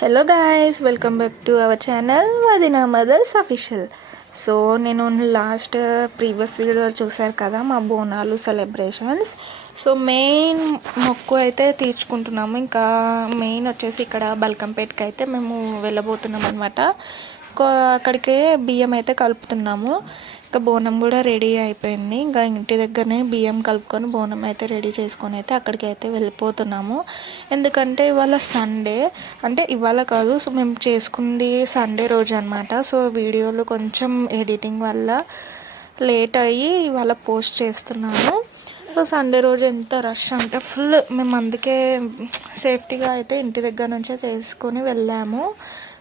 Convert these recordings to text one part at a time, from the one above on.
Hello guys, welcome back to our channel వదినా mothers official. So నేను last previous video చూశారు కదా మా బోనాలు సెలబ్రేషన్స్. సో మెయిన్ మొక్కు అయితే తీర్చుకుంటున్నాము. ఇంకా మెయిన్ వచ్చేసి ఇక్కడ బల్కంపేట్కి అయితే మేము వెళ్ళబోతున్నాం అనమాట. అక్కడికే బియ్యం అయితే కలుపుతున్నాము. ఇంకా బోనం కూడా రెడీ అయిపోయింది. ఇంకా ఇంటి దగ్గరనే బియ్యం కలుపుకొని బోనం అయితే రెడీ చేసుకొని అయితే అక్కడికి అయితే వెళ్ళిపోతున్నాము. ఎందుకంటే ఇవాళ సండే, అంటే ఇవాళ కాదు, సో మేము చేసుకుంది సండే రోజు అనమాట. సో వీడియోలు కొంచెం ఎడిటింగ్ వల్ల లేట్ అయ్యి ఇవాళ పోస్ట్ చేస్తున్నాను. సో సండే రోజు ఎంత రష్ అంటే ఫుల్. మేము అందుకే సేఫ్టీగా అయితే ఇంటి దగ్గర నుంచే చేసుకొని వెళ్ళాము.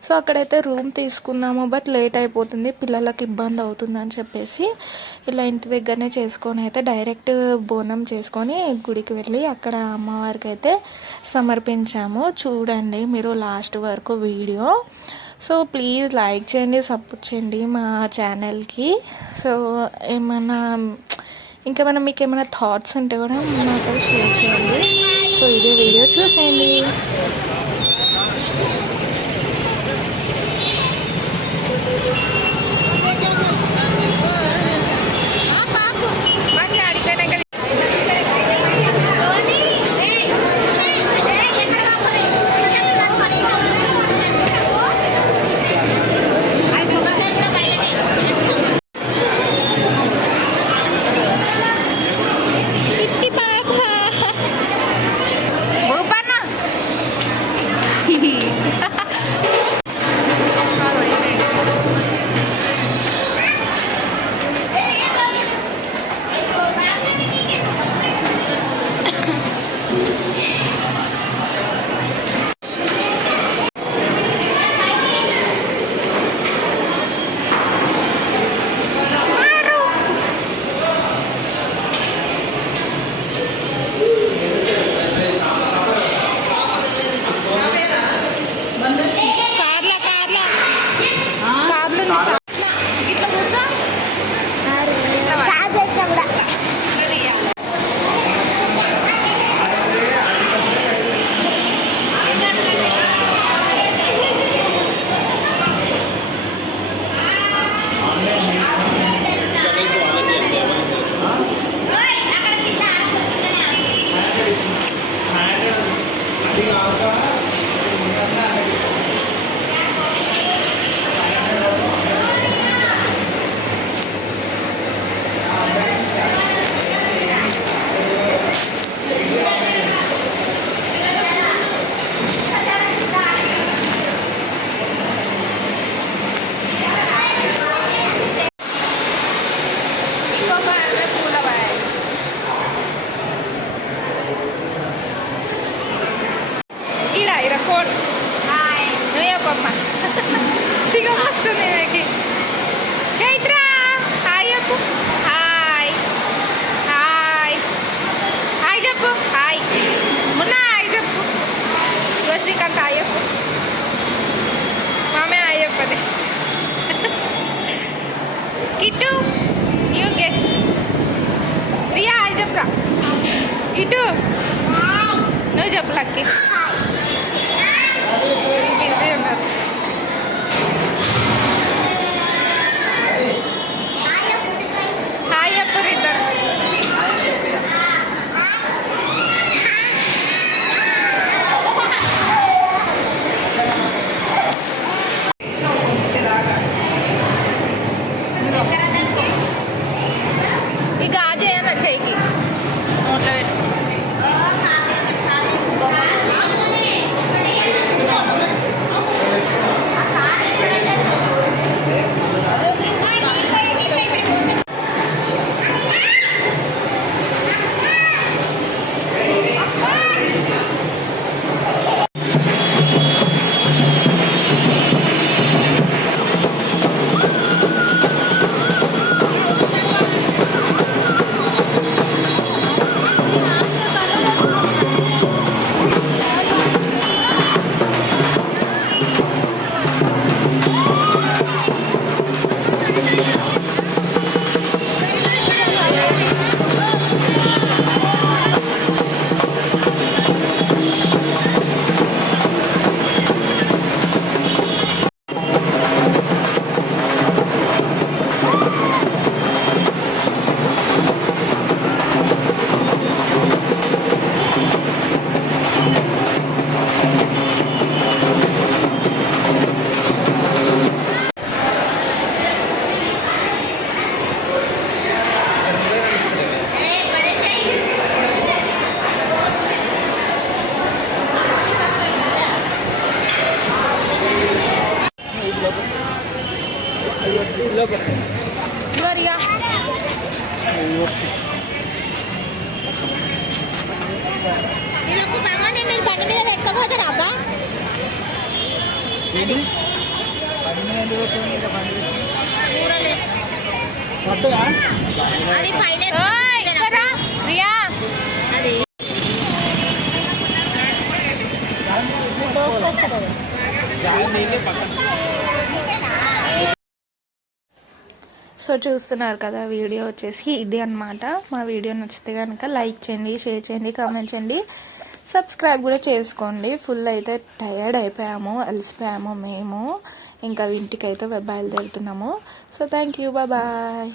సో అక్కడైతే రూమ్ తీసుకున్నాము, బట్ లేట్ అయిపోతుంది, పిల్లలకి ఇబ్బంది అవుతుంది అని చెప్పేసి ఇలా ఇంటి దగ్గరనే చేసుకొని అయితే డైరెక్ట్ బోనం చేసుకొని గుడికి వెళ్ళి అక్కడ అమ్మవారికి అయితే సమర్పించాము. చూడండి మీరు లాస్ట్ వరకు వీడియో. సో ప్లీజ్ లైక్ చేయండి, సపోర్ట్ చేయండి మా ఛానల్కి. సో ఇంకేమైనా మీకు ఏమైనా థాట్స్ ఉంటే కూడా నాతో షేర్ చేయండి. సో ఇదే వీడియో చూసేయండి. సిగం వస్తుంది నాకు. చైత్ర హాయ్ చెప్పు. హాయ్ హాయ్ హాయ్ చెప్పు. హాయ్ మున్న హాయ్ చెప్పు. శ్రీకాంత్ హాయ్ చెప్పు. మామే హాయ్ చెప్పది. Kittu new guest. Riya hi చెప్పురా. ఇటు నువ్వు చెప్పు. లక్కి బిజీ ఉన్నారు. హాయ్ చెప్పరు ఇద్దరు. ఇక ఆజేయన్న చేయికి నోట్లో పెట్టు. మీరు బండి మీద పెట్టుకోపోతారా అబ్బా? అది అది పైన రియా అది దోశ వచ్చేది. సో చూస్తున్నారు కదా, వీడియో వచ్చేసి ఇది అనమాట. మా వీడియో నచ్చితే కనుక లైక్ చేయండి, షేర్ చేయండి, కామెంట్ చేయండి, సబ్స్క్రైబ్ కూడా చేసుకోండి. ఫుల్ అయితే టయర్డ్ అయిపోయాము, అలసిపోయాము మేము. ఇంకా ఇంటికైతే బయలుదేరుతున్నాము. So thank you, bye.